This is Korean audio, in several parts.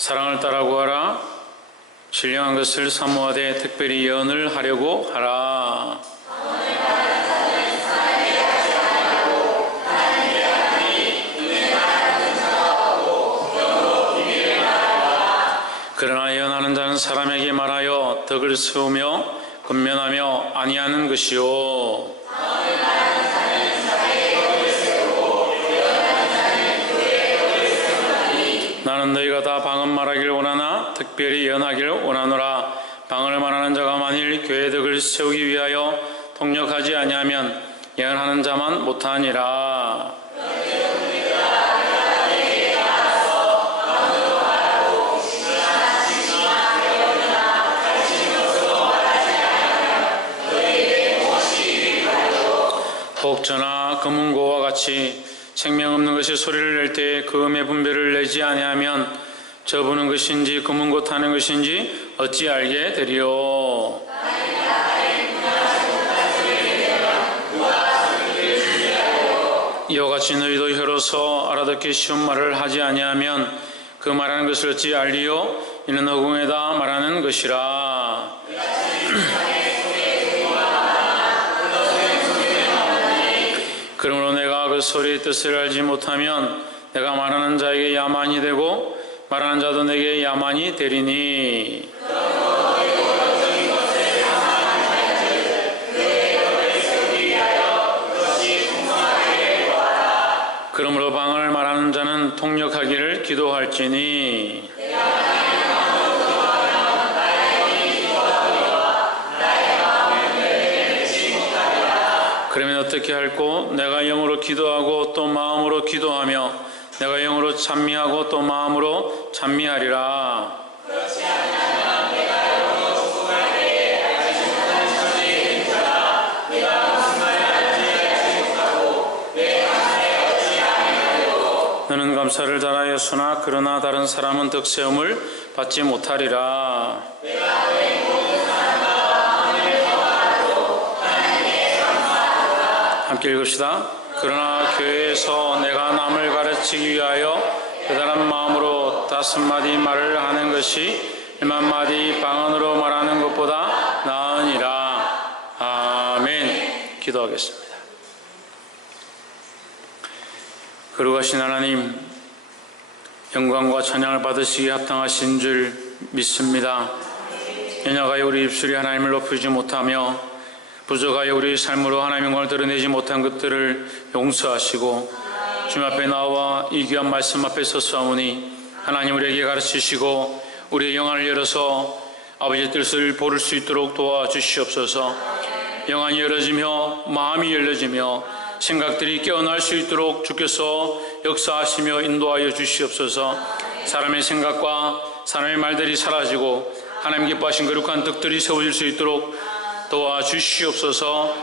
사랑을 따라 구하라. 신령한 것을 사모하되 특별히 예언을 하려고 하라. 그러나 예언하는 자는 사람에게 말하여 덕을 세우며 권면하며 아니하는 것이요, 나는 너희가 다 방언 말하기를 원하나 특별히 예언하기를 원하노라. 방언을 말하는 자가 만일 교회의 덕을 세우기 위하여 통역하지 아니하면 예언하는 자만 못하니라. 혹저나 금은고와 같이 생명 없는 것이 소리를 낼 때에 그 음의 분별을 내지 아니하면 저 부는 것인지 금은고 타는 것인지 어찌 알게 되리요. 이와 같이 너희도 혀로서 알아듣기 쉬운 말을 하지 아니하면 그 말하는 것을 어찌 알리요. 이는 허공에다 말하는 것이라. 그러므로 내가 그 소리의 뜻을 알지 못하면 내가 말하는 자에게 야만이 되고 말하는 자도 내게 야만이 되리니, 그러므로 방언을 말하는 자는 통역하기를 기도할지니, 그러면 어떻게 할꼬? 내가 영으로 기도하고 또 마음으로 기도하며 내가 영으로 찬미하고 또 마음으로 찬미하리라. 그렇지 않으면 내가 영으로 축복할 때에 알지 못하는 천지의 인자가 내가 무슨 말을 하는지 알지 못하고 내 감사에 어찌 아니하리요. 너는 감사를 잘하였으나 그러나 다른 사람은 덕세움을 받지 못하리라. 내가 너희 모든 사람과 마음을 더하고 하나님께 감사하노라. 함께 읽읍시다. 그러나 교회에서 내가 남을 가르치기 위하여 대단한 마음으로 5마디 말을 하는 것이 1만마디 방언으로 말하는 것보다 나으니라. 아멘. 기도하겠습니다. 거룩하신 하나님, 영광과 찬양을 받으시기에 합당하신 줄 믿습니다. 연약하여 우리 입술이 하나님을 높이지 못하며 부족하여 우리 삶으로 하나님의 영광을 드러내지 못한 것들을 용서하시고 주님 앞에 나와 이 귀한 말씀 앞에 서사오니 하나님 우리에게 가르치시고 우리의 영안을 열어서 아버지의 뜻을 보를 수 있도록 도와주시옵소서. 영안이 열어지며 마음이 열려지며 생각들이 깨어날 수 있도록 주께서 역사하시며 인도하여 주시옵소서. 사람의 생각과 사람의 말들이 사라지고 하나님 기뻐하신 거룩한 덕들이 세워질 수 있도록 도와주시옵소서.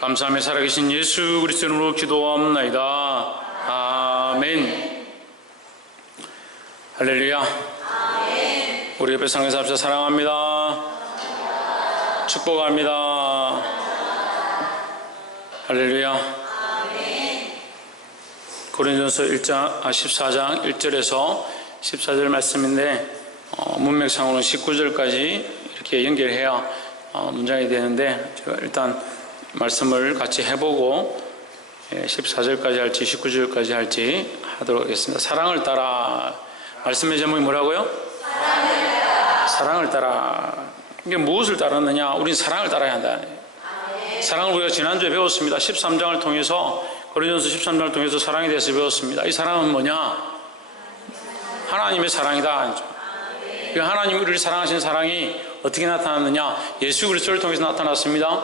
감사하며 살아계신 예수 그리스도 이름으로 기도합나이다. 아멘. 할렐루야. 아멘. 우리 옆에 상에서 합시다. 사랑합니다. 축복합니다. 할렐루야. 아멘. 고린도전서 14장 1절에서 14절 말씀인데 문맥상으로는 19절까지 이렇게 연결해야 문장이 되는데 제가 일단 말씀을 같이 해보고 14절까지 할지 19절까지 할지 하도록 하겠습니다. 사랑을 따라. 말씀의 제목이 뭐라고요? 사랑을 따라. 이게 무엇을 따르느냐? 우리는 사랑을 따라야 한다. 사랑을 우리가 지난주에 배웠습니다. 13장을 통해서, 고린도전서 13장을 통해서 사랑에 대해서 배웠습니다. 이 사랑은 뭐냐? 하나님의 사랑이다. 하나님 우리를 사랑하신 사랑이 어떻게 나타났느냐? 예수 그리스도를 통해서 나타났습니다.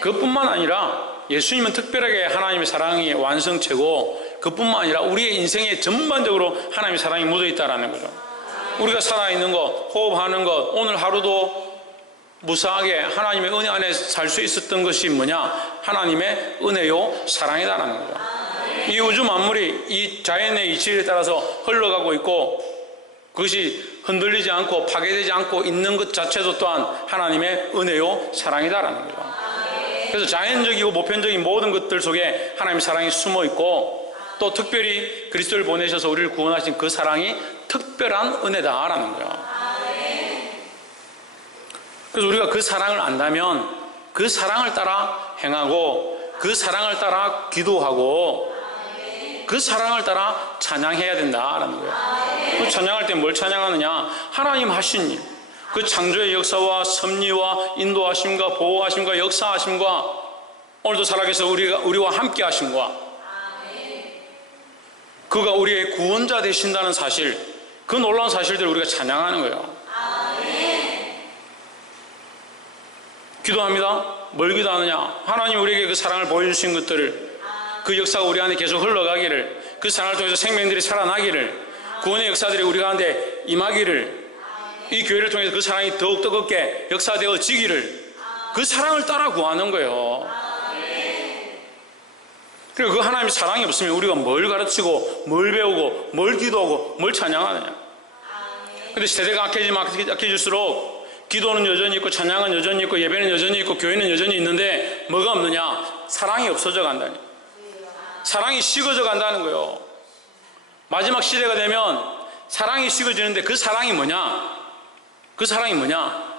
그것뿐만 아니라 예수님은 특별하게 하나님의 사랑이 완성체고, 그뿐만 아니라 우리의 인생에 전반적으로 하나님의 사랑이 묻어있다는 거죠. 우리가 살아있는 것, 호흡하는 것, 오늘 하루도 무사하게 하나님의 은혜 안에 살 수 있었던 것이 뭐냐? 하나님의 은혜요 사랑이다라는 거죠. 이 우주 만물이 이 자연의 이치에 따라서 흘러가고 있고 그것이 흔들리지 않고 파괴되지 않고 있는 것 자체도 또한 하나님의 은혜요 사랑이다라는 거죠. 그래서 자연적이고 보편적인 모든 것들 속에 하나님의 사랑이 숨어 있고, 또 특별히 그리스도를 보내셔서 우리를 구원하신 그 사랑이 특별한 은혜다라는 거야. 그래서 우리가 그 사랑을 안다면 그 사랑을 따라 행하고 그 사랑을 따라 기도하고 그 사랑을 따라 찬양해야 된다라는 거예요. 그 찬양할 때 뭘 찬양하느냐? 하나님 하신 일, 그 창조의 역사와 섭리와 인도하심과 보호하심과 역사하심과 오늘도 살아계셔 우리와 함께 하심과 그가 우리의 구원자 되신다는 사실, 그 놀라운 사실들을 우리가 찬양하는 거예요. 기도합니다. 뭘 기도하느냐? 하나님 우리에게 그 사랑을 보여주신 것들을, 그 역사가 우리 안에 계속 흘러가기를, 그 사랑을 통해서 생명들이 살아나기를, 구원의 역사들이 우리 가운데 임하기를, 이 교회를 통해서 그 사랑이 더욱 뜨겁게 역사되어지기를, 그 사랑을 따라 구하는 거예요. 그리고 그 하나님의 사랑이 없으면 우리가 뭘 가르치고 뭘 배우고 뭘 기도하고 뭘 찬양하느냐? 근데 세대가 악해질수록 기도는 여전히 있고 찬양은 여전히 있고 예배는 여전히 있고 교회는 여전히 있는데 뭐가 없느냐? 사랑이 없어져 간다니. 사랑이 식어져 간다는 거예요. 마지막 시대가 되면 사랑이 식어지는데 그 사랑이 뭐냐? 그 사랑이 뭐냐?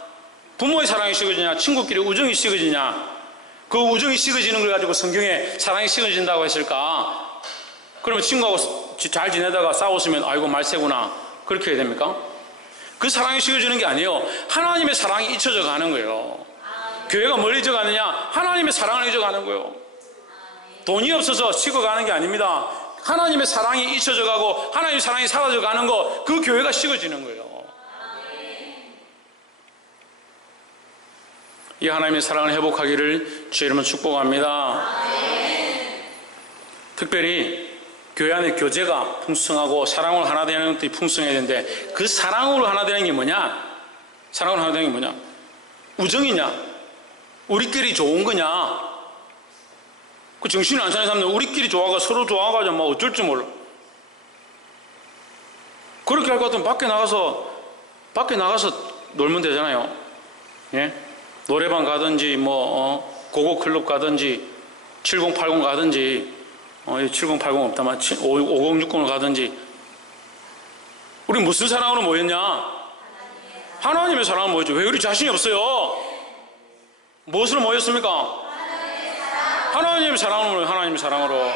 부모의 사랑이 식어지냐? 친구끼리 우정이 식어지냐? 그 우정이 식어지는 걸 가지고 성경에 사랑이 식어진다고 했을까? 그러면 친구하고 잘 지내다가 싸웠으면 아이고 말세구나 그렇게 해야 됩니까? 그 사랑이 식어지는 게 아니에요. 하나님의 사랑이 잊혀져 가는 거예요. 교회가 뭘 잊어가느냐? 하나님의 사랑을 잊어가는 거예요. 돈이 없어서 식어가는 게 아닙니다. 하나님의 사랑이 잊혀져 가고 하나님의 사랑이 사라져 가는 거, 그 교회가 식어지는 거예요. 이 하나님의 사랑을 회복하기를 주의 이름으로 축복합니다. 특별히 교회 안에 교제가 풍성하고 사랑으로 하나 되는 것들이 풍성해야 되는데, 그 사랑으로 하나 되는 게 뭐냐? 사랑으로 하나 되는 게 뭐냐? 우정이냐? 우리끼리 좋은 거냐? 그 정신이 안 차는 사람들은 우리끼리 좋아가 서로 좋아가지고 막 어쩔 줄 몰라. 그렇게 할 것 같으면 밖에 나가서 놀면 되잖아요. 예? 노래방 가든지 고고클럽 가든지 7080 가든지 7080 없다만 5060을 가든지. 우리 무슨 사랑으로 모였냐? 하나님의 사랑으로 모였죠. 왜 우리 자신이 없어요? 무엇으로 모였습니까? 하나님의 사랑으로 모여요. 하나님의 사랑으로.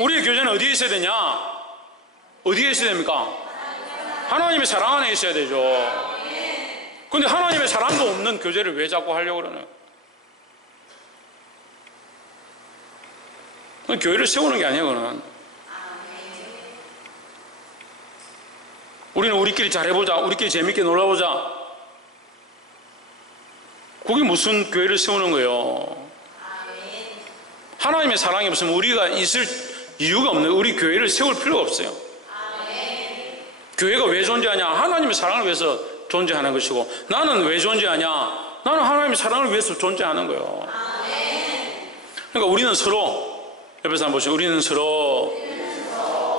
우리의 교제는 어디에 있어야 되냐? 어디에 있어야 됩니까? 하나님의 사랑 안에 있어야 되죠. 근데 하나님의 사랑도 없는 교제를 왜 자꾸 하려고 그러나요? 교회를 세우는 게 아니에요, 그거는. 우리는 우리끼리 잘해보자, 우리끼리 재밌게 놀아보자. 그게 무슨 교회를 세우는 거예요? 하나님의 사랑이 없으면 우리가 있을 이유가 없는 거예요. 우리 교회를 세울 필요가 없어요. 교회가 왜 존재하냐? 하나님의 사랑을 위해서 존재하는 것이고, 나는 왜 존재하냐? 나는 하나님의 사랑을 위해서 존재하는 거예요. 그러니까 우리는 서로, 옆에서 한번 보시죠. 우리는 서로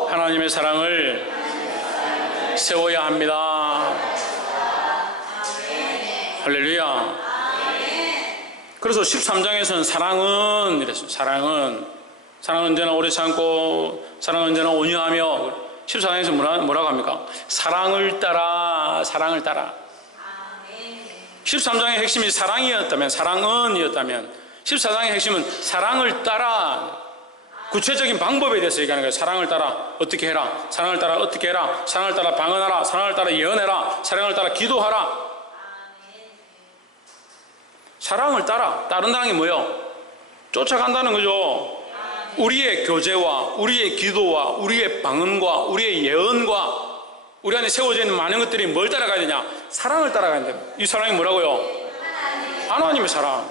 하나님의 사랑을 세워야 합니다. 할렐루야. 그래서 13장에서는 사랑은 이랬어요. 사랑은 언제나 오래 참고, 사랑은 언제나 온유하며. 14장에서 뭐라고 합니까? 사랑을 따라. 13장의 핵심이 사랑이었다면, 사랑은이었다면 14장의 핵심은 사랑을 따라. 구체적인 방법에 대해서 얘기하는 거예요. 사랑을 따라 어떻게 해라, 사랑을 따라 어떻게 해라, 사랑을 따라 방언하라, 사랑을 따라 예언해라, 사랑을 따라 기도하라. 사랑을 따른다는 게 뭐예요? 쫓아간다는 거죠. 우리의 교제와 우리의 기도와 우리의 방언과 우리의 예언과 우리 안에 세워져 있는 많은 것들이 뭘 따라가야 되냐? 사랑을 따라가야 돼요. 이 사랑이 뭐라고요? 하나님의 사랑.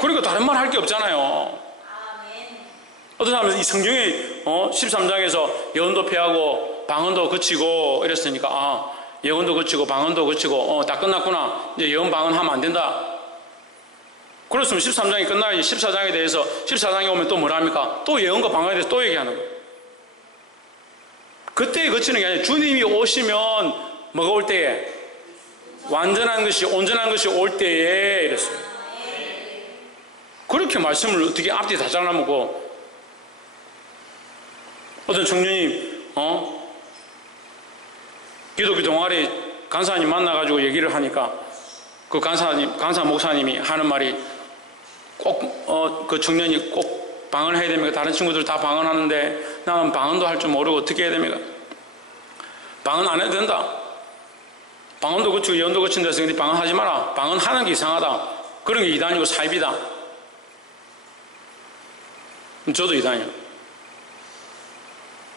그러니까 다른 말 할 게 없잖아요. 어떤 사람은 이 성경에 13장에서 예언도 폐하고 방언도 그치고 이랬으니까 예언도 그치고 방언도 그치고 다 끝났구나, 이제 예언 방언하면 안 된다. 그렇으면 13장이 끝나야지. 14장에 대해서 14장에 오면 또 뭐라 합니까? 또 예언과 방언에 대해서 또 얘기하는 거예요. 그때에 그치는 게 아니라 주님이 오시면 뭐가 올 때에? 완전한 것이, 온전한 것이 올 때에 이랬어요. 그렇게 말씀을 어떻게 앞뒤 다 잘라먹고. 어떤 청년이 기독교 동아리 간사님 만나가지고 얘기를 하니까 그 간사 목사님이 하는 말이 꼭, 그 청년이 꼭 방언해야 됩니까? 다른 친구들 다 방언하는데 나는 방언도 할 줄 모르고 어떻게 해야 됩니까? 방언 안 해도 된다. 방언도 그치고 예언도 그친 데서 근데 방언하지 마라. 방언하는 게 이상하다. 그런 게 이단이고 사입이다. 저도 이단이요.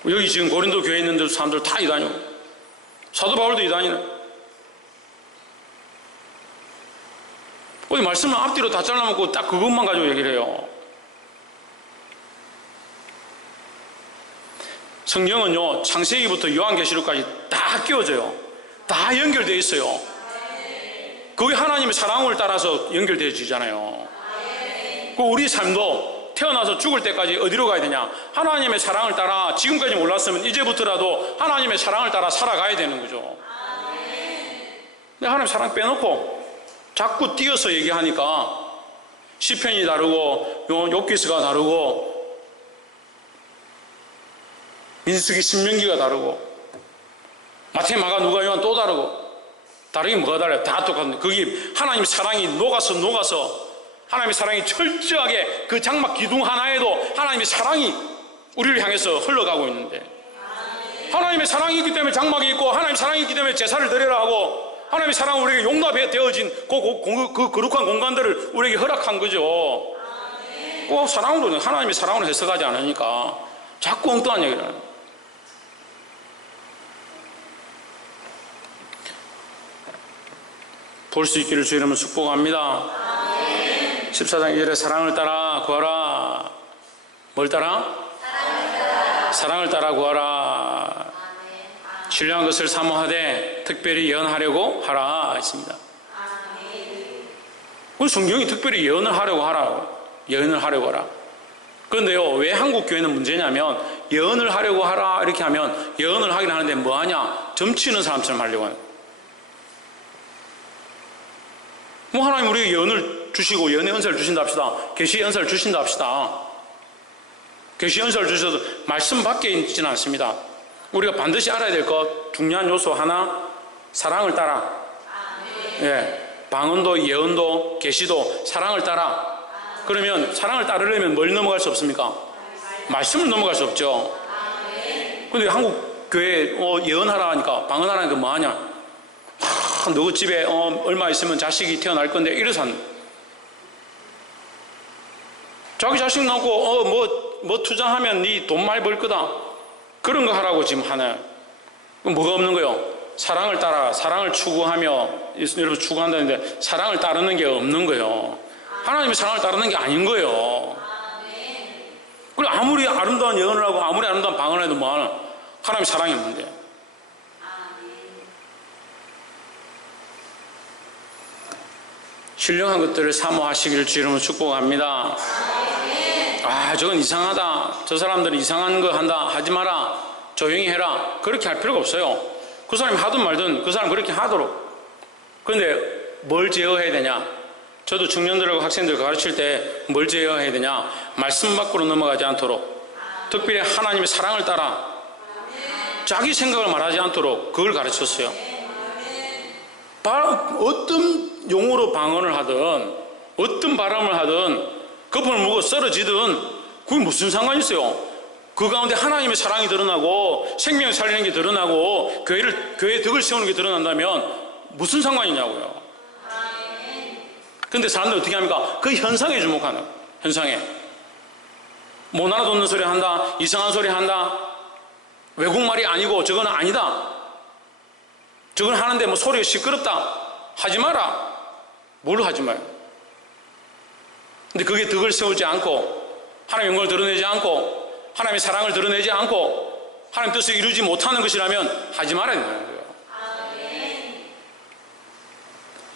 여기 지금 고린도 교회에 있는 사람들 다 이단이고 사도 바울도 이단이네. 어디 말씀을 앞뒤로 다 잘라먹고 딱 그것만 가지고 얘기를 해요. 성경은요, 창세기부터 요한계시록까지 다 끼워져요. 다 연결되어 있어요. 그게 하나님의 사랑을 따라서 연결되어지잖아요. 그 우리 삶도 태어나서 죽을 때까지 어디로 가야 되냐? 하나님의 사랑을 따라, 지금까지 몰랐으면 이제부터라도 하나님의 사랑을 따라 살아가야 되는 거죠. 근데 하나님의 사랑 빼놓고 자꾸 띄어서 얘기하니까 시편이 다르고 욥기서가 다르고 민수기 신명기가 다르고 마태 마가 누가 요한 또 다르고 다르긴 뭐가 달라요? 다 똑같은데 거기 하나님의 사랑이 녹아서 하나님의 사랑이 철저하게 그 장막 기둥 하나에도 하나님의 사랑이 우리를 향해서 흘러가고 있는데 하나님의 사랑이 있기 때문에 장막이 있고 하나님의 사랑이 있기 때문에 제사를 드리라 하고 하나님의 사랑은 우리에게 용납되어진 그 거룩한 공간들을 우리에게 허락한 거죠. 꼭 사랑으로 하나님의 사랑으로 해석하지 않으니까 자꾸 엉뚱한 얘기를 해요. 볼 수 있기를 주 이름으로 축복합니다. 14장 2절에 사랑을 따라 구하라. 뭘 따라? 사랑을 따라 구하라. 신령한 것을 사모하되 특별히 예언하려고 하라 했습니다. 그 성경이 특별히 예언을 하려고 하라. 그런데요, 왜 한국 교회는 문제냐면 예언을 하려고 하라 이렇게 하면 예언을 하긴 하는데 뭐 하냐? 점치는 사람처럼 하려고 하는. 뭐 하나님 우리에게 예언을 주시고 예언의 은사를 주신다 합시다. 계시의 은사를 주신다 합시다. 계시의 은사를 주셔서 말씀 밖에 있지는 않습니다. 우리가 반드시 알아야 될 것 중요한 요소 하나, 사랑을 따라. 예, 방언도 예언도 계시도 사랑을 따라. 그러면 사랑을 따르려면 뭘 넘어갈 수 없습니까? 말씀을 넘어갈 수 없죠. 근데 한국 교회에 예언하라 하니까 방언하라 하니까 뭐 하냐? 너 집에 얼마 있으면 자식이 태어날 건데 이래서 자기 자식 낳고 뭐 투자하면 네 돈 많이 벌 거다. 그런 거 하라고 지금 하나요? 뭐가 없는 거요? 사랑을 따라, 사랑을 추구하며, 여러분 추구한다는데 사랑을 따르는 게 없는 거예요. 하나님의 사랑을 따르는 게 아닌 거예요. 그리고 아무리 아름다운 예언을 하고 아무리 아름다운 방언을 해도 뭐하나? 하나님의 사랑이 없는데. 신령한 것들을 사모하시기를 주 이름으로 축복합니다. 저건 이상하다. 저 사람들은 이상한 거 한다. 하지 마라. 조용히 해라. 그렇게 할 필요가 없어요. 그 사람이 하든 말든 그 사람 그렇게 하도록. 그런데 뭘 제어해야 되냐? 저도 청년들하고 학생들 가르칠 때 뭘 제어해야 되냐? 말씀 밖으로 넘어가지 않도록, 특별히 하나님의 사랑을 따라 자기 생각을 말하지 않도록 그걸 가르쳤어요. 어떤 용어로 방언을 하든 어떤 발음을 하든 거품을 물고 쓰러지든 그게 무슨 상관이 있어요? 그 가운데 하나님의 사랑이 드러나고 생명을 살리는 게 드러나고 교회의 덕을 세우는 게 드러난다면 무슨 상관이냐고요. 근데 사람들은 어떻게 합니까? 그 현상에 주목하는 현상에. 못 알아듣는 소리 한다, 이상한 소리 한다, 외국말이 아니고 저건 아니다, 저건 하는데 뭐 소리가 시끄럽다, 하지 마라. 뭘 하지 마요? 근데 그게 덕을 세우지 않고 하나님의 영광을 드러내지 않고 하나님의 사랑을 드러내지 않고 하나님 뜻을 이루지 못하는 것이라면 하지 말아야 되는 거예요.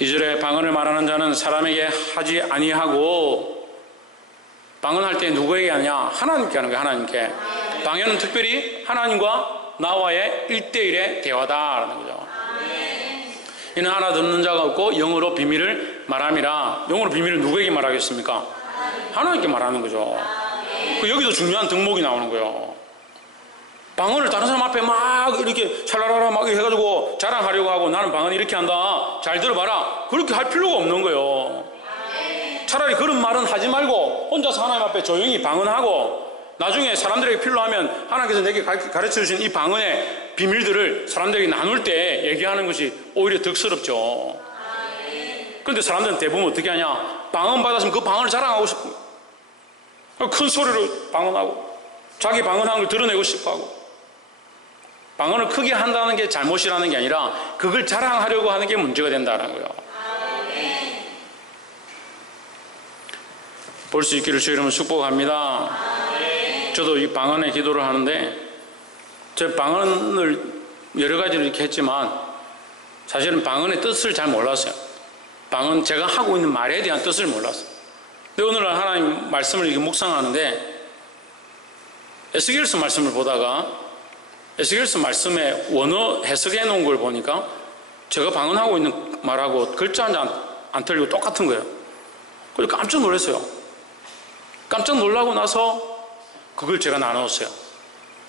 2절에 방언을 말하는 자는 사람에게 하지 아니하고, 방언할 때 누구에게 하냐? 하나님께 하는 거예요. 하나님께. 방언은 특별히 하나님과 나와의 1대1의 대화다라는 거죠. 이는 알아듣는 자가 없고 영어로 비밀을 말함이라. 영어로 비밀을 누구에게 말하겠습니까? 하나님께 말하는 거죠. 여기도 중요한 덕목이 나오는 거예요. 방언을 다른 사람 앞에 막 이렇게 찰라라라 막 해가지고 자랑하려고 하고 나는 방언 이렇게 한다. 잘 들어봐라. 그렇게 할 필요가 없는 거예요. 차라리 그런 말은 하지 말고 혼자서 하나님 앞에 조용히 방언하고 나중에 사람들에게 필요하면 하나님께서 내게 가르쳐 주신 이 방언의 비밀들을 사람들에게 나눌 때 얘기하는 것이 오히려 덕스럽죠. 그런데 사람들은 대부분 어떻게 하냐? 방언 받았으면 그 방언을 자랑하고 싶고 큰 소리로 방언하고 자기 방언하는 걸 드러내고 싶어하고 방언을 크게 한다는 게 잘못이라는 게 아니라 그걸 자랑하려고 하는 게 문제가 된다는 거예요. 볼 수 있기를 주의 이름으로 축복합니다. 저도 이 방언의 기도를 하는데 저 방언을 여러 가지로 이렇게 했지만 사실은 방언의 뜻을 잘 몰랐어요. 방언 제가 하고 있는 말에 대한 뜻을 몰랐어요. 근데 오늘날 하나님 말씀을 이렇게 묵상하는데 에스겔서 말씀을 보다가 에스겔서 말씀에 원어 해석해 놓은 걸 보니까 제가 방언하고 있는 말하고 글자 한 장 안 틀리고 똑같은 거예요. 그래서 깜짝 놀랐어요. 깜짝 놀라고 나서 그걸 제가 나눴어요.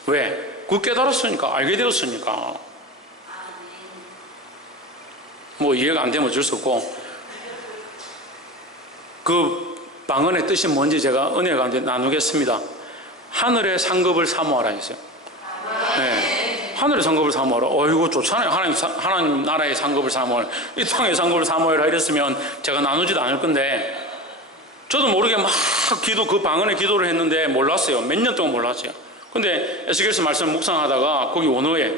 왜? 그걸 깨달았으니까, 알게 되었으니까. 뭐 이해가 안 되면 어쩔 수 없고 그 방언의 뜻이 뭔지 제가 은혜 가운데 나누겠습니다. 하늘의 상급을 사모하라 했어요. 네. 하늘의 상급을 사모하라. 이거 좋잖아요. 하나님 나라의 상급을 사모하라. 이 땅의 상급을 사모하라 이랬으면 제가 나누지도 않을 건데 저도 모르게 막 그 방언의 기도를 했는데 몰랐어요. 몇 년 동안 몰랐어요. 근데 에스겔서 말씀을 묵상하다가 거기 원어에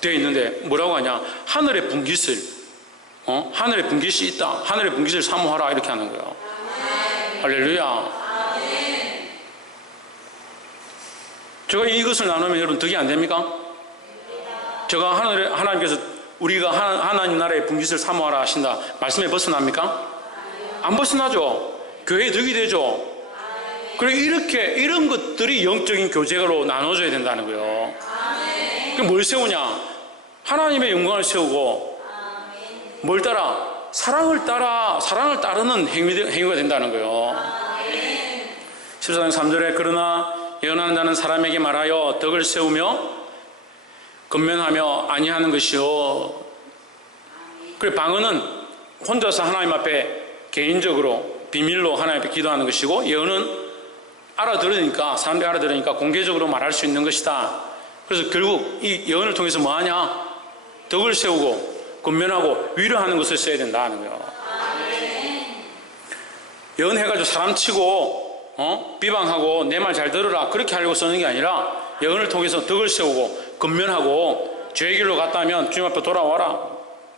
되어 있는데 뭐라고 하냐? 하늘의 분깃을 하늘의 분깃이 있다. 하늘의 분깃을 사모하라 이렇게 하는 거예요. 할렐루야. 제가 이것을 나누면 여러분 덕이 안 됩니까? 제가 하나님께서 우리가 하나님 나라의 분깃을 사모하라 하신다. 말씀에 벗어납니까? 안 벗어나죠. 교회에 덕이 되죠. 그리고 이런 것들이 영적인 교제로 나눠져야 된다는 거예요. 그럼 뭘 세우냐? 하나님의 영광을 세우고 뭘 따라? 사랑을 따르는 행위가 된다는 거예요. 14장 3절에 그러나 예언하는 자는 사람에게 말하여 덕을 세우며 건면하며 아니하는 것이요. 그래 방언은 혼자서 하나님 앞에 개인적으로 비밀로 하나님 앞에 기도하는 것이고 예언은 사람들이 알아들으니까 공개적으로 말할 수 있는 것이다. 그래서 결국 이 예언을 통해서 뭐하냐? 덕을 세우고 건면하고 위로하는 것을 써야 된다는 거예요. 예언해가지고 사람 치고 비방하고 내 말 잘 들으라 그렇게 하려고 쓰는 게 아니라 예언을 통해서 덕을 세우고 건면하고 죄의 길로 갔다면 주님 앞에 돌아와라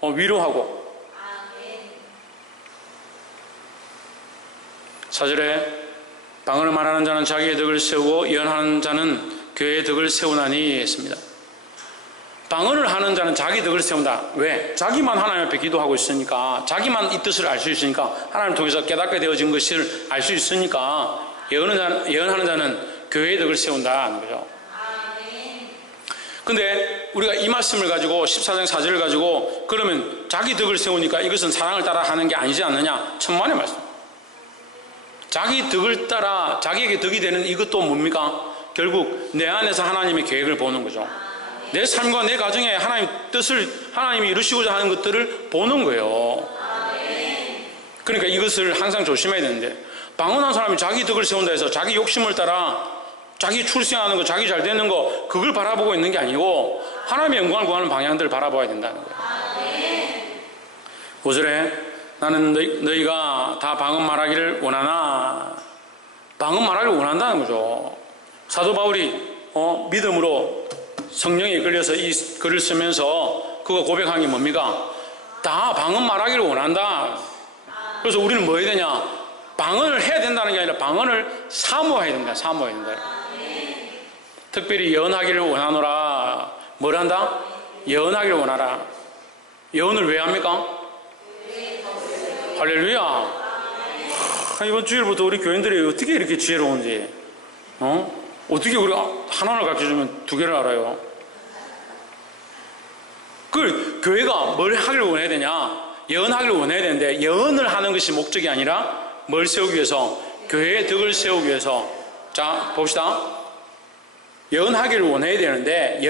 위로하고 4절에 방언을 말하는 자는 자기의 덕을 세우고 예언하는 자는 교회의 덕을 세우나니 했습니다. 방언을 하는 자는 자기 덕을 세운다. 왜? 자기만 하나님 앞에 기도하고 있으니까 자기만 이 뜻을 알 수 있으니까 하나님을 통해서 깨닫게 되어진 것을 알 수 있으니까 예언하는 자는 교회의 덕을 세운다는 거죠. 근데 우리가 이 말씀을 가지고 14장 4절을 가지고 그러면 자기 덕을 세우니까 이것은 사랑을 따라 하는 게 아니지 않느냐? 천만의 말씀. 자기 덕을 따라 자기에게 덕이 되는 이것도 뭡니까? 결국 내 안에서 하나님의 계획을 보는 거죠. 내 삶과 내 가정에 하나님 뜻을 하나님이 이루시고자 하는 것들을 보는 거예요. 그러니까 이것을 항상 조심해야 되는데 방언한 사람이 자기 덕을 세운다 해서 자기 욕심을 따라 자기 출세하는 거 자기 잘 되는 거 그걸 바라보고 있는 게 아니고 하나님의 영광을 구하는 방향들을 바라봐야 된다는 거예요. 5절에 나는 너희가 다 방언 말하기를 원하나 방언 말하기를 원한다는 거죠. 사도 바울이 믿음으로 성령에 이끌려서 이 글을 쓰면서 그거 고백한 게 뭡니까? 다 방언 말하기를 원한다. 그래서 우리는 뭐 해야 되냐? 방언을 해야 된다는 게 아니라 방언을 사모해야 된다. 사모해야 된다. 특별히 예언하기를 원하노라. 뭘 한다? 예언하기를 원하라. 예언을 왜 합니까? 할렐루야. 이번 주일부터 우리 교인들이 어떻게 이렇게 지혜로운지 어떻게 우리가 하나를 가르쳐주면 두 개를 알아요? 그 교회가 뭘 하길 원해야 되냐? 예언하길 원해야 되는데 예언을 하는 것이 목적이 아니라 뭘 세우기 위해서? 교회의 덕을 세우기 위해서. 자 봅시다. 예언하기를 원해야 되는데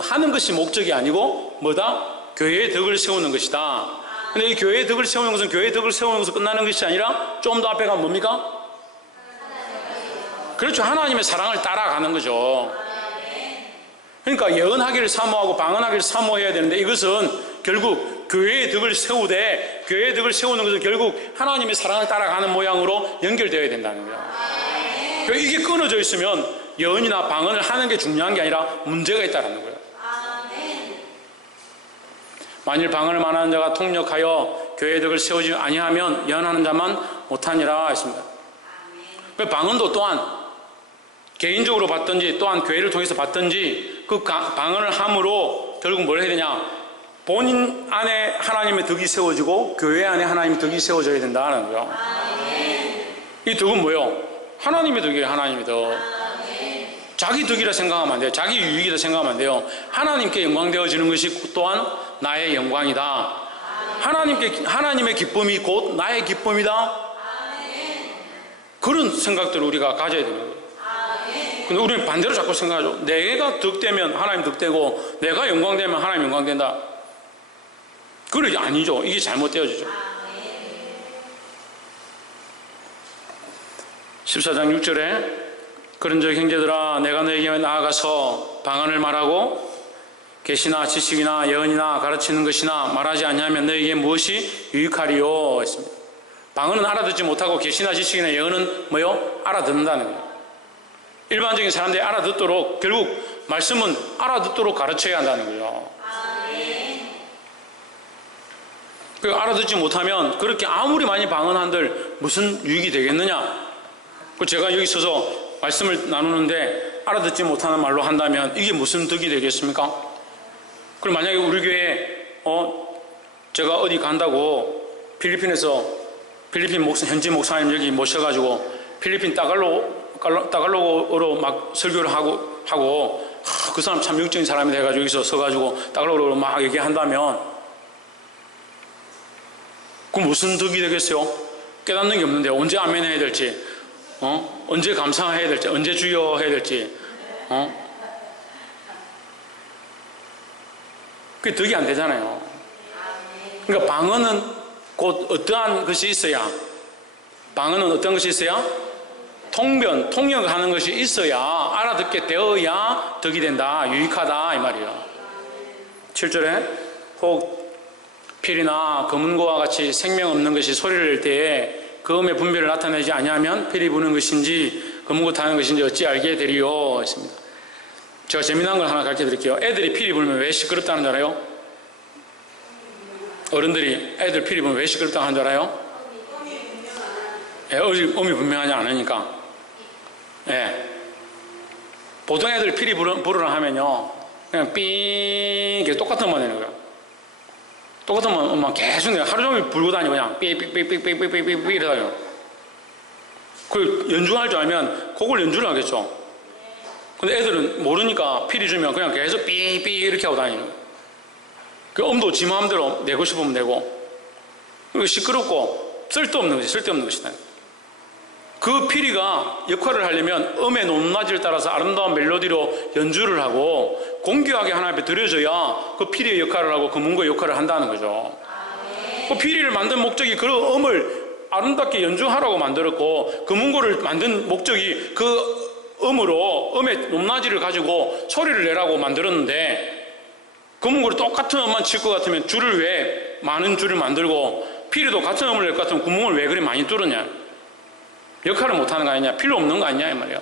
하는 것이 목적이 아니고 뭐다? 교회의 덕을 세우는 것이다. 근데 이 교회의 덕을 세우는 것은 교회의 덕을 세우는 것으로 끝나는 것이 아니라 좀 더 앞에 가면 뭡니까? 그렇죠. 하나님의 사랑을 따라가는 거죠. 그러니까 예언하기를 사모하고 방언하기를 사모해야 되는데 이것은 결국 교회의 덕을 세우되 교회의 덕을 세우는 것은 결국 하나님의 사랑을 따라가는 모양으로 연결되어야 된다는 거예요. 그러니까 이게 끊어져 있으면 예언이나 방언을 하는 게 중요한 게 아니라 문제가 있다는 거예요. 만일 방언을 말하는 자가 통역하여 교회의 덕을 세우지 아니하면 예언하는 자만 못하니라 했습니다. 방언도 또한 개인적으로 받든지 또한 교회를 통해서 받든지 그 방언을 함으로 결국 뭘 해야 되냐? 본인 안에 하나님의 덕이 세워지고 교회 안에 하나님의 덕이 세워져야 된다는 거예요. 이 덕은 뭐예요? 하나님의 덕이에요. 하나님의 덕. 자기 덕이라 생각하면 안 돼요. 자기 유익이라 생각하면 안 돼요. 하나님께 영광되어지는 것이 또한 나의 영광이다. 하나님의 기쁨이 곧 나의 기쁨이다. 그런 생각들을 우리가 가져야 되는 거예요. 근데 우리는 반대로 자꾸 생각하죠. 내가 덕되면 하나님 덕되고 내가 영광되면 하나님 영광된다. 그게 아니죠. 이게 잘못되어지죠. 14장 6절에 그런즉 형제들아 내가 너에게 나아가서 방언을 말하고 계시나 지식이나 예언이나 가르치는 것이나 말하지 않냐면 너에게 무엇이 유익하리요 했습니다. 방언은 알아듣지 못하고 계시나 지식이나 예언은 뭐요? 알아듣는다는 거예요. 일반적인 사람들이 알아듣도록 결국 말씀은 알아듣도록 가르쳐야 한다는 거예요. 그 알아듣지 못하면 그렇게 아무리 많이 방언한들 무슨 유익이 되겠느냐? 제가 여기 있어서 말씀을 나누는데 알아듣지 못하는 말로 한다면 이게 무슨 덕이 되겠습니까? 그럼 만약에 우리 교회에 제가 어디 간다고 필리핀 현지 목사님 여기 모셔가지고 필리핀 따갈로그로 막 설교를 하고 그 사람 참 영적인 사람이 돼가지고 여기서 서가지고 따갈로그로 막 얘기한다면 그럼 무슨 덕이 되겠어요? 깨닫는 게 없는데 언제 아멘 해야 될지 언제 감사해야 될지 언제 주여 해야 될지 그게 덕이 안 되잖아요. 그러니까 방언은 곧 어떠한 것이 있어야 방언은 어떤 것이 있어야 통역하는 것이 있어야 알아듣게 되어야 덕이 된다, 유익하다 이 말이에요. 7절에 혹 필이나 검은고와 같이 생명 없는 것이 소리를 낼 때에 그 음의 분별을 나타내지 아니하면 필이 부는 것인지 검은고 타는 것인지 어찌 알게 되리요 했습니다. 제가 재미난 걸 하나 가르쳐 드릴게요. 애들이 필이 불면 왜 시끄럽다는 줄 알아요? 어른들이 애들 필이 불면 왜 시끄럽다고 하는 줄 알아요? 음이 분명하지 않으니까. 보통 애들 필이 부르라 하면요 그냥 삥 이렇게 똑같은 음만 내는 거예요. 똑같은 음만 계속 내가 하루 종일 불고 다니고 그냥 삐삐삐삐삐삐삐삐 이러다요. 그걸 연주할 줄 알면 그걸 연주를 하겠죠. 근데 애들은 모르니까 필이 주면 그냥 계속 삐삐 이렇게 하고 다니는 거예요. 그 음도 지 마음대로 내고 싶으면 내고 그리고 시끄럽고 쓸데없는 것이다. 그 피리가 역할을 하려면 음의 높낮이를 따라서 아름다운 멜로디로 연주를 하고 공교하게 하나 앞에 드려져야 그 피리의 역할을 하고 검은고의 역할을 한다는 거죠. 그 피리를 만든 목적이 그 음을 아름답게 연주하라고 만들었고 검은고를 만든 목적이 그 음의 높낮이를 가지고 소리를 내라고 만들었는데 검은고를 똑같은 음만 칠 것 같으면 줄을 왜 많은 줄을 만들고 피리도 같은 음을 낼 것 같으면 구멍을 왜 그리 많이 뚫었냐? 역할을 못하는 거 아니냐? 필요 없는 거 아니냐? 이 말이에요.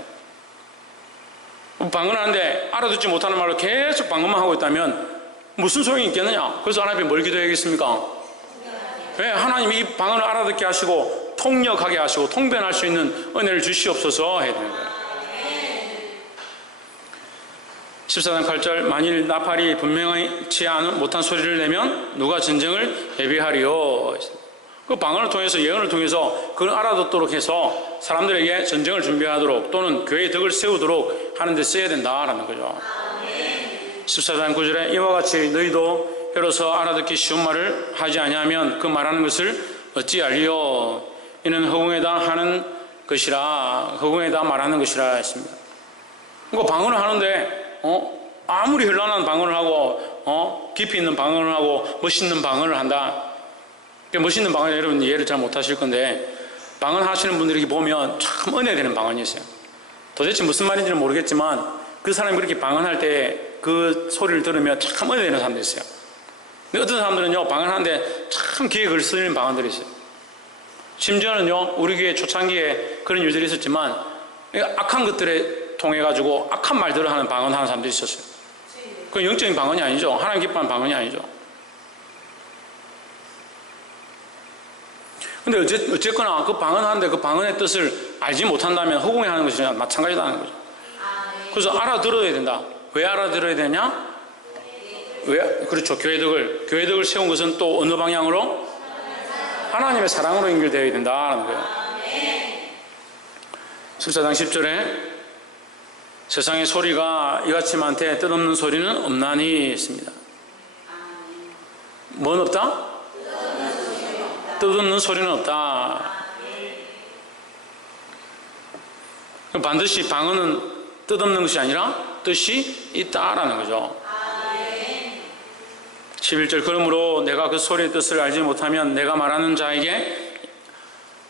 방언하는데 알아듣지 못하는 말로 계속 방언만 하고 있다면 무슨 소용이 있겠느냐? 그래서 하나님이 뭘 기도해야겠습니까? 왜 하나님이 이 방언을 알아듣게 하시고 통역하게 하시고 통변할 수 있는 은혜를 주시옵소서 해야 되는 거예요. 14장 8절 만일 나팔이 분명치 못한 소리를 내면 누가 전쟁을 예비하리요? 그 방언을 통해서 예언을 통해서 그걸 알아듣도록 해서 사람들에게 전쟁을 준비하도록 또는 교회의 덕을 세우도록 하는 데 써야 된다라는 거죠. 14장 9절에 이와 같이 너희도 혀로서 알아듣기 쉬운 말을 하지 아니하면 그 말하는 것을 어찌 알리요? 이는 허공에다 말하는 것이라 했습니다. 그러니까 방언을 하는데 아무리 현란한 방언을 하고 깊이 있는 방언을 하고 멋있는 방언을 한다. 멋있는 방언 여러분 이해를 잘 못하실 건데 방언 하시는 분들이 보면 참 은혜되는 방언이 있어요. 도대체 무슨 말인지는 모르겠지만 그 사람이 그렇게 방언할 때 그 소리를 들으면 참 은혜되는 사람도 있어요. 근데 어떤 사람들은요 방언하는데 참 귀에 글 쓰이는 방언들이 있어요. 심지어는요 우리 교회 초창기에 그런 일들이 있었지만 악한 것들에 통해 가지고 악한 말들을 하는 방언하는 사람들이 있었어요. 그건 영적인 방언이 아니죠. 하나님 기뻐하는 방언이 아니죠. 근데 어쨌거나 그 방언하는데 그 방언의 뜻을 알지 못한다면 허공에 하는 것이 마찬가지다는 거죠. 그래서 알아들어야 된다. 왜 알아들어야 되냐? 왜? 그렇죠. 교회덕을 세운 것은 또 어느 방향으로? 하나님의 사랑으로 연결되어야 된다는 거예요. 14장 10절에 세상의 소리가 이같이 많되 뜻없는 소리는 없나니 했습니다. 뭔 없다? 뜻없는 소리는 없다. 반드시 방언은 뜻없는 것이 아니라 뜻이 있다라는 거죠. 11절 그러므로 내가 그 소리의 뜻을 알지 못하면 내가 말하는 자에게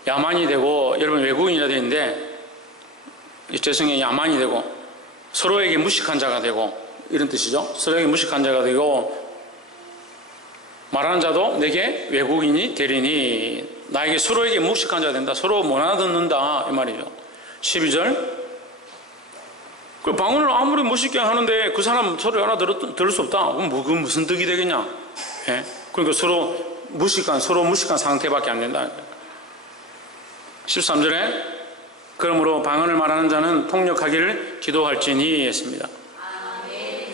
야만이 되고, 여러분 외국인이라 되어 있는데 죄성에 야만이 되고 서로에게 무식한 자가 되고, 이런 뜻이죠. 서로에게 무식한 자가 되고 말하는 자도 내게 외국인이 되리니, 나에게 서로에게 무식한 자가 된다. 서로 못 알아듣는다 이 말이죠. 12절 그 방언을 아무리 멋있게 하는데 그 사람 소리 알아들을 수 없다. 그럼 그건 무슨 덕이 되겠냐? 예? 그러니까 서로 무식한 상태밖에 안 된다. 13절에 그러므로 방언을 말하는 자는 통역하기를 기도할지니 했습니다.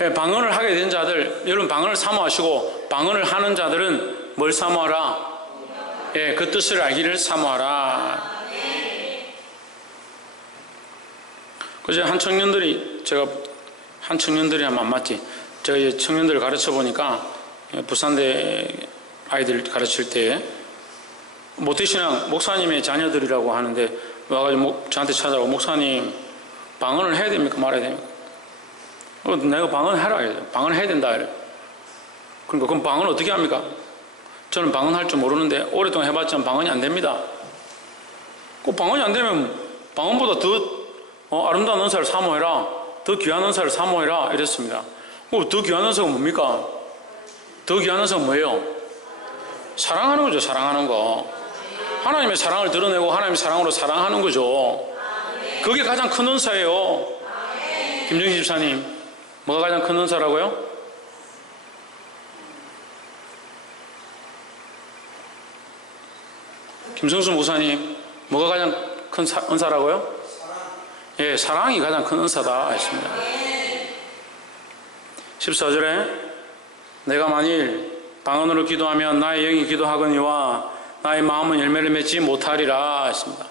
예, 방언을 하게 된 자들, 여러분 방언을 사모하시고 방언을 하는 자들은 뭘 사모하라? 예, 그 뜻을 알기를 사모하라. 그제 한 청년들이 하면 안 맞지. 제가 이제 청년들을 가르쳐 보니까 부산대 아이들 가르칠 때 모태신앙 목사님의 자녀들이라고 하는데 와가지고 저한테 찾아오고, 목사님 방언을 해야 됩니까 말아야 됩니까? 내가 방언해라 이래. 방언을 해야 된다 이래. 그러니까 그럼 방언을 어떻게 합니까? 저는 방언할 줄 모르는데 오랫동안 해봤지만 방언이 안 됩니다. 그 방언이 안 되면 방언보다 더 아름다운 은사를 사모해라, 더 귀한 은사를 사모해라 이랬습니다. 더 귀한 은사가 뭡니까? 더 귀한 은사가 뭐예요? 사랑하는 거죠. 사랑하는 거. 하나님의 사랑을 드러내고 하나님의 사랑으로 사랑하는 거죠. 그게 가장 큰 은사예요. 김정희 집사님, 뭐가 가장 큰 은사라고요? 김성수 목사님, 뭐가 가장 큰 은사라고요? 예, 사랑이 가장 큰 은사다 했습니다. 14절에 내가 만일 방언으로 기도하면 나의 영이 기도하거니와 나의 마음은 열매를 맺지 못하리라 했습니다.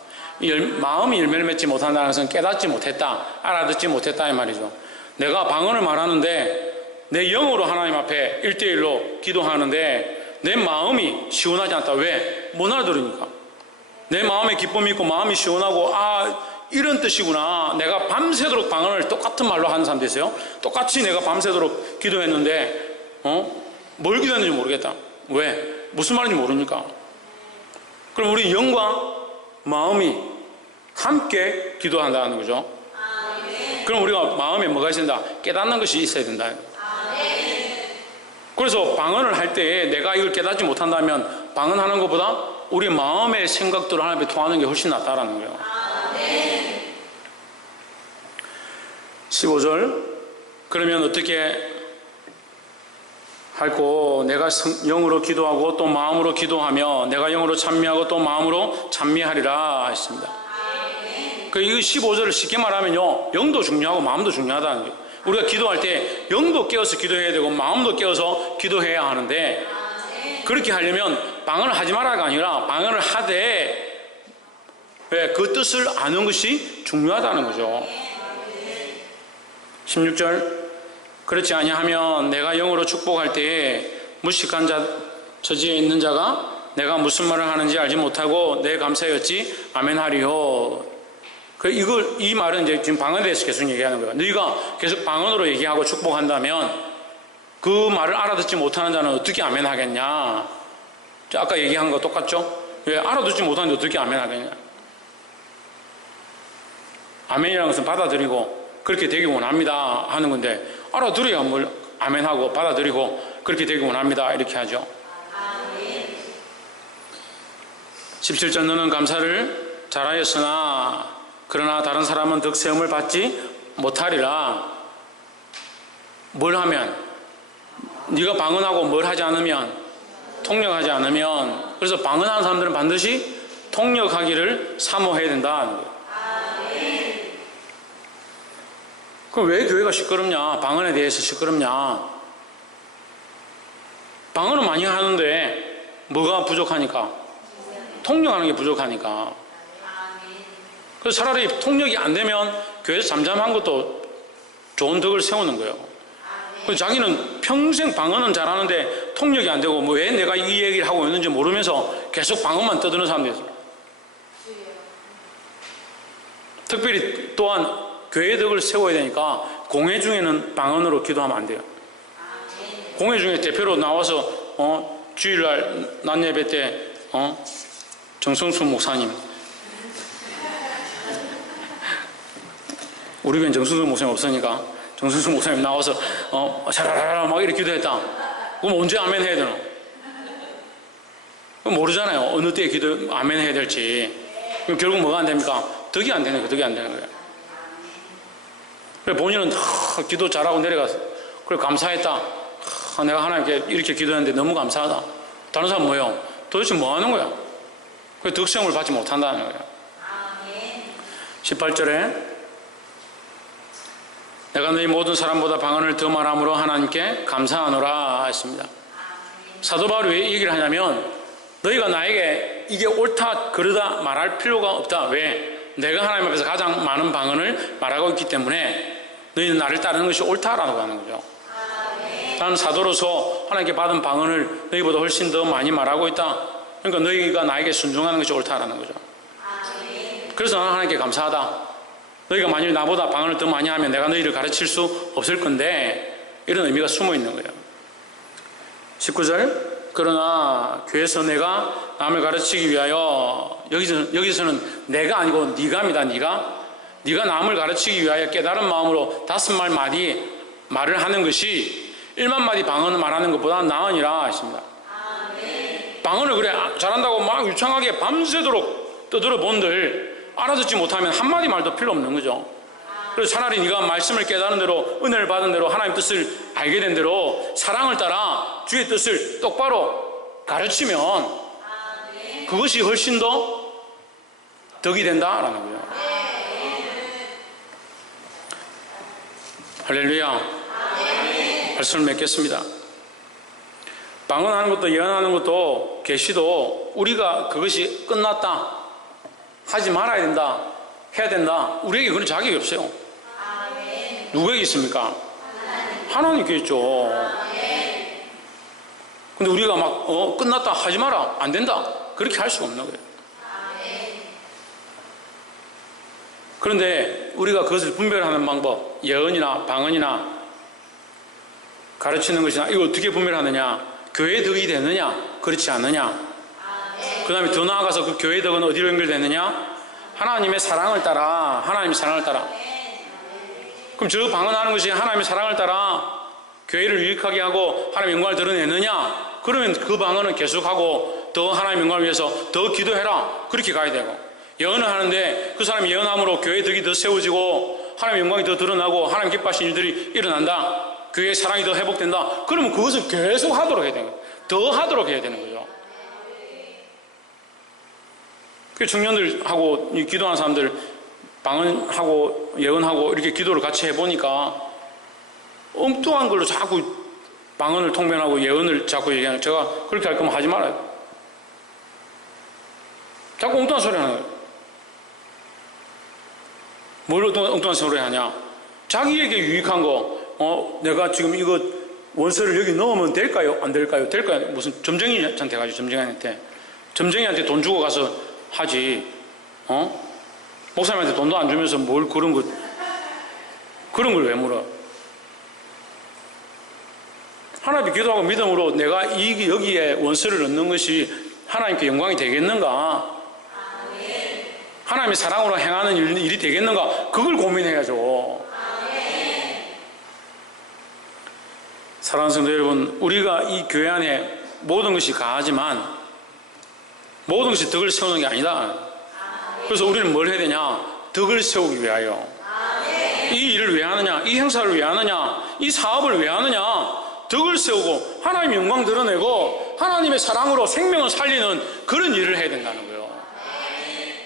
마음이 열매를 맺지 못한다는 것은 깨닫지 못했다, 알아듣지 못했다 이 말이죠. 내가 방언을 말하는데 내 영으로 하나님 앞에 1대1로 기도하는데 내 마음이 시원하지 않다. 왜? 못 알아들으니까. 내 마음에 기쁨이 있고 마음이 시원하고 이런 뜻이구나. 내가 밤새도록 방언을 똑같은 말로 하는 사람도 있어요. 똑같이 내가 밤새도록 기도했는데 뭘 기도했는지 모르겠다. 왜? 무슨 말인지 모르니까. 그럼 우리 영과 마음이 함께 기도한다는 거죠. 그럼 우리가 마음에 뭐가 있어야 된다? 깨닫는 것이 있어야 된다. 그래서 방언을 할 때 내가 이걸 깨닫지 못한다면 방언하는 것보다 우리 마음의 생각들을 하나님께 통하는 게 훨씬 낫다라는 거예요. 15절 그러면 어떻게 할꼬? 내가 영으로 기도하고 또 마음으로 기도하며 내가 영으로 찬미하고 또 마음으로 찬미하리라 했습니다. 이 15절을 쉽게 말하면요, 영도 중요하고 마음도 중요하다는 거예요. 우리가 기도할 때 영도 깨어서 기도해야 되고 마음도 깨어서 기도해야 하는데, 그렇게 하려면 방언을 하지 말아가 아니라 방언을 하되 그 뜻을 아는 것이 중요하다는 거죠. 16절 그렇지 아니하면 내가 영으로 축복할 때에 무식한 처지에 있는 자가 내가 무슨 말을 하는지 알지 못하고 내 감사였지 아멘 하리요. 이 말은 이제 지금 방언에 대해서 계속 얘기하는 거예요. 너희가 계속 방언으로 얘기하고 축복한다면 그 말을 알아듣지 못하는 자는 어떻게 아멘 하겠냐? 아까 얘기한 거 똑같죠? 왜 알아듣지 못하는데 어떻게 아멘 하겠냐? 아멘이라는 것은 받아들이고 그렇게 되기 원합니다 하는 건데, 알아들어야 뭘 아멘하고 받아들이고 그렇게 되기 원합니다 이렇게 하죠. 17절 너는 감사를 잘하였으나 그러나 다른 사람은 덕세움을 받지 못하리라. 뭘 하면? 네가 방언하고 뭘 하지 않으면? 통역하지 않으면. 그래서 방언하는 사람들은 반드시 통역하기를 사모해야 된다. 그럼 왜 교회가 시끄럽냐? 방언에 대해서 시끄럽냐? 방언은 많이 하는데 뭐가 부족하니까? 통역하는 게 부족하니까. 그래서 차라리 통역이 안 되면 교회에서 잠잠한 것도 좋은 덕을 세우는 거예요. 그래서 자기는 평생 방언은 잘하는데 통역이 안 되고 뭐 왜 내가 이 얘기를 하고 있는지 모르면서 계속 방언만 떠드는 사람들이 있어요. 특별히 또한 교회의 덕을 세워야 되니까 공회 중에는 방언으로 기도하면 안 돼요. 공회 중에 대표로 나와서 주일날 낮 예배 때 정성수 목사님, 우리 교회는 정성수 목사님 없으니까 정성수 목사님 나와서 샤라라라 막 이렇게 기도했다. 그럼 언제 아멘 해야 되나? 그럼 모르잖아요. 어느 때에 아멘 해야 될지. 그럼 결국 뭐가 안 됩니까? 덕이 안 되는 거예요. 덕이 안 되는 거예요. 그래 본인은 기도 잘하고 내려가서 그래 감사했다. 내가 하나님께 이렇게 기도했는데 너무 감사하다. 다른 사람 뭐예요? 도대체 뭐 하는 거야? 그 덕성을 받지 못한다는 거예요. 18절에 내가 너희 모든 사람보다 방언을 더 말함으로 하나님께 감사하노라 했습니다. 사도 바울이 왜 이 얘기를 하냐면 너희가 나에게 이게 옳다 그르다 말할 필요가 없다. 왜? 내가 하나님 앞에서 가장 많은 방언을 말하고 있기 때문에 너희는 나를 따르는 것이 옳다라고 하는 거죠. 나는 사도로서 하나님께 받은 방언을 너희보다 훨씬 더 많이 말하고 있다. 그러니까 너희가 나에게 순종하는 것이 옳다라는 거죠. 그래서 나는 하나님께 감사하다. 너희가 만일 나보다 방언을 더 많이 하면 내가 너희를 가르칠 수 없을 건데, 이런 의미가 숨어 있는 거예요. 19절 그러나 교회에서 내가 남을 가르치기 위하여, 여기서는 내가 아니고 네가입니다. 네가 남을 가르치기 위하여 깨달은 마음으로 5마디 말을 하는 것이 1만마디 방언을 말하는 것보다 나으니라 하십니다. 방언을 그래 잘한다고 막 유창하게 밤새도록 떠들어 본들 알아듣지 못하면 한마디 말도 필요 없는 거죠. 그래서 차라리 네가 말씀을 깨달은 대로, 은혜를 받은 대로, 하나님 뜻을 알게 된 대로 사랑을 따라 주의 뜻을 똑바로 가르치면 그것이 훨씬 더 덕이 된다라는 거예요. 할렐루야. 말씀을 맺겠습니다. 방언하는 것도 예언하는 것도 계시도 우리가 그것이 끝났다, 하지 말아야 된다, 해야 된다, 우리에게 그런 자격이 없어요. 누구에게 있습니까? 하나님께 있죠. 근데 우리가 막 끝났다, 하지 마라, 안 된다, 그렇게 할 수가 없는 거예요. 그런데 우리가 그것을 분별하는 방법, 예언이나 방언이나 가르치는 것이나 이거 어떻게 분별하느냐? 교회의 덕이 되느냐? 그렇지 않느냐? 그 다음에 더 나아가서 그 교회의 덕은 어디로 연결되느냐? 하나님의 사랑을 따라, 하나님의 사랑을 따라. 그럼 저 방언하는 것이 하나님의 사랑을 따라 교회를 유익하게 하고 하나님의 영광을 드러내느냐? 그러면 그 방언은 계속하고 더 하나님의 영광을 위해서 더 기도해라, 그렇게 가야 되고, 예언을 하는데 그 사람이 예언함으로 교회의 덕이 더 세워지고 하나님의 영광이 더 드러나고 하나님 기뻐하시는 일들이 일어난다, 교회의 사랑이 더 회복된다, 그러면 그것을 계속 하도록 해야 되는 거예요. 더 하도록 해야 되는 거죠. 그 청년들하고 기도하는 사람들 방언하고 예언하고 이렇게 기도를 같이 해보니까 엉뚱한 걸로 자꾸 방언을 통변하고 예언을 자꾸 얘기하는, 제가 그렇게 할 거면 하지 말아요. 자꾸 엉뚱한 소리 하는 거예요. 뭘 엉뚱한 소리 하냐? 자기에게 유익한 거, 내가 지금 이거 원서를 여기 넣으면 될까요? 안 될까요? 될까요? 무슨 점쟁이한테 가지, 점쟁이한테 돈 주고 가서 하지, 목사님한테 돈도 안 주면서 뭘 그런 걸 왜 물어? 하나님께 기도하고 믿음으로 내가 여기에 원수를 얻는 것이 하나님께 영광이 되겠는가? 하나님의 사랑으로 행하는 일이 되겠는가? 그걸 고민해야죠. 사랑하는 성도 여러분, 우리가 이 교회 안에 모든 것이 가하지만 모든 것이 덕을 세우는 게 아니다. 그래서 우리는 뭘 해야 되냐? 덕을 세우기 위하여. 이 일을 왜 하느냐? 이 행사를 왜 하느냐? 이 사업을 왜 하느냐? 덕을 세우고 하나님의 영광 드러내고 하나님의 사랑으로 생명을 살리는 그런 일을 해야 된다는 거예요.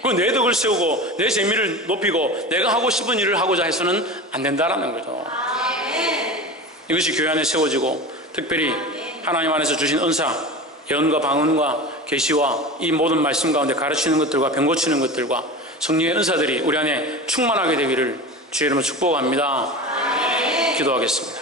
그 내 덕을 세우고 내 재미를 높이고 내가 하고 싶은 일을 하고자 해서는 안 된다는 거죠. 이것이 교회 안에 세워지고 특별히 하나님 안에서 주신 은사, 예언과 방언과 계시와 이 모든 말씀 가운데 가르치는 것들과 병 고치는 것들과 성령의 은사들이 우리 안에 충만하게 되기를 주의 이름으로 축복합니다. 기도하겠습니다.